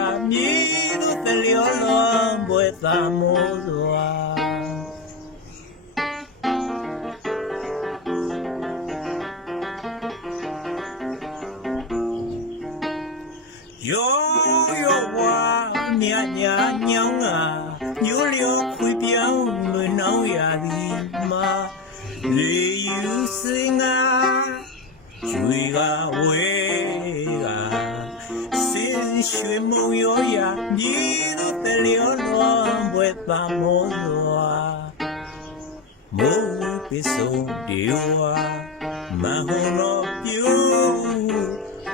ရောရာမြေတို့တလျောလုံးဘွယ်သာမိုးစွာယောယောဝါမြညာညောင်းကညိုလျောခွေပြောင်းလွင်နှောင်းရသည်မှာလေယူစင်ကကျွေကဝဲကစင် ရွှေမုံရောရာမြေတို့တလျောလွန်ဘွယ်ပါမောစွာမိုးပစုံဒီဝါမဟောနောပြူ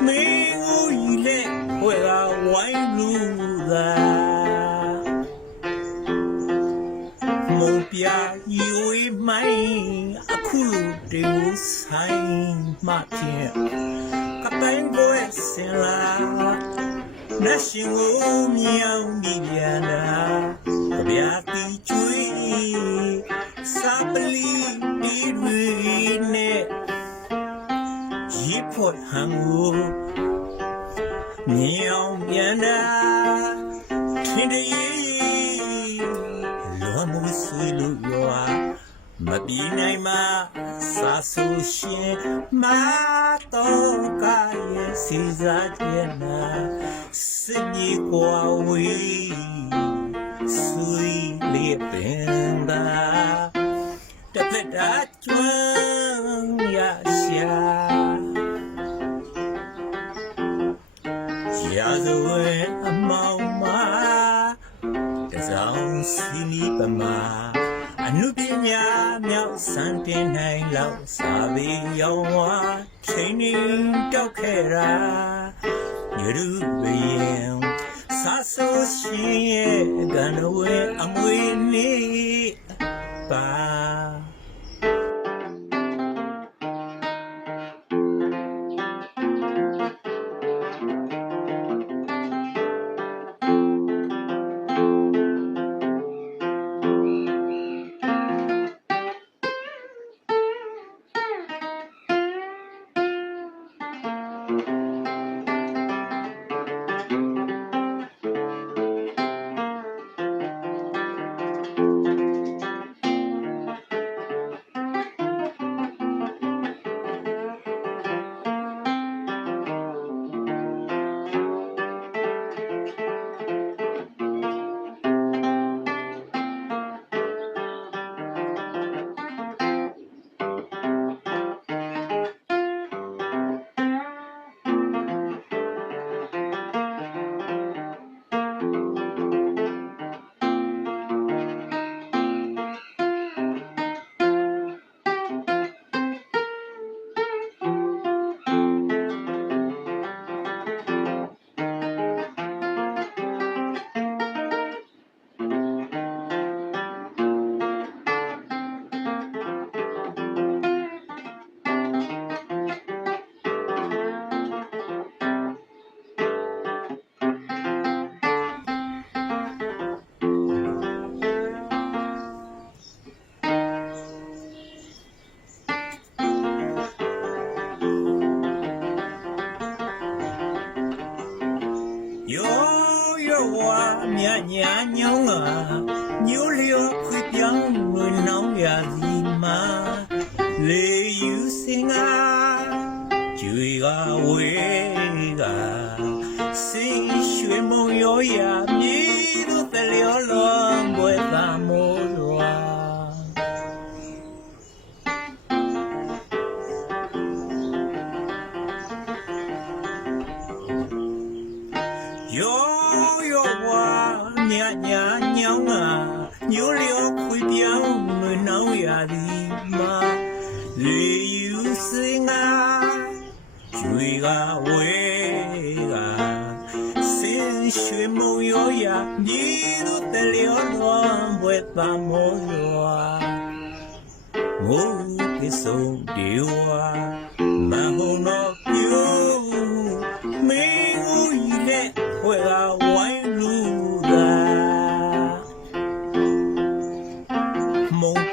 မင်းကိုဤလက်ဝဲကဝိုင်းလူသာမုံပြယူဝေးမိုင်းအခုလူတေဦးဆိုင်မဖြင့်ကတိုင်းကိုဆင်လာ နတ်ရှင်ကိုမြောင်မိပြန်တာကြပြာတီကျွေးစာပလီဒီရီနဲ့ရီဖို့ဟံကိုမြောင်ပြန်တာထင်တည်းလောမှုဆွေလူရွာမပြေနိုင်မှစာဆူရှင်မတော်ကရဲ့စီစားကျင်နာ စညီကွာဝေးဆွေလေးပင်သာတစ်ဖက်တာကျွမ်းရရှာရာဇဝဲအမောင်မာတစောင်းစီနီပမာအနုပညာမြောက်စံတင်နိုင်လောက်စာပေရောင်းဝါချိန်နေတောက်ခဲ့တာညရု ဘရင်စာဆိုရှင်ရဲ့ကံဝဲအမွေလေးပါ ညာညောင်းကညိုလျောခွေပြောင်းလွင်နှောင်းရာစီမှာလေယူစင်ကကျွေကဝေကစင်ရွှေမုံရောရာ ညိုလျောခွေပြောင်းလွင်နှောင်းရာသည်မှာလေယူစင်ကကျွေကဝဲကစင်ရွှေမုံရောရာမြေတို့တလျောလွန်ဘွယ်ပါမောရွာမိုးပစုံဒီဝါမဟောနောပြူ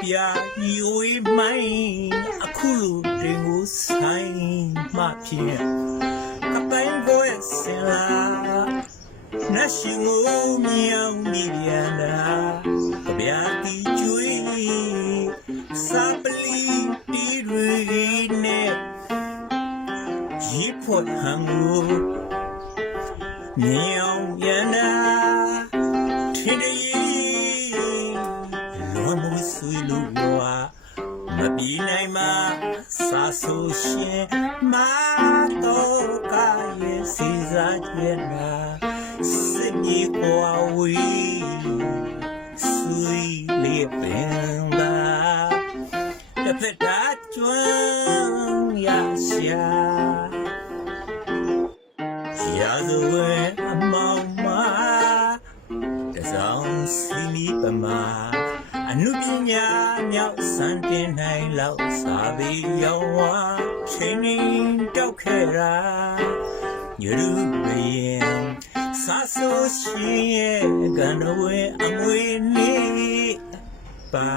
ပြရွေးမိုင်းအခုလိုတင်ကိုဆိုင်မှဖြင့်ကတိုင်းကိုစင်လာနတ်ရှင်ကိုမြောင်မိပြန်တာကြပြတီကျွေးစာပလီတီရီနဲ့ရီဖို့ဟံကိုမြောင်ပြန် ဆွေလို့ဝါမပြေနိုင်မှစာဆိုရှင်မာတော့ကရဲ့စီစားကျင်နာစစ်ကြီးကွာဝေးဆွေလေးပင်သာတစ်ဖက်သာကျွမ်းရရှာရာဇဝဲအမောင်မတစောင်းစီမီပမာ အနုပညာမြောက်စံတင်နိုင်လောက်စာပေရောင်းဝါချိန်ရင်းတောက်ခဲ့တာညရူဘရင်စာဆိုရှင်ရဲ့ကံတော်ဝဲအမွေနေပါ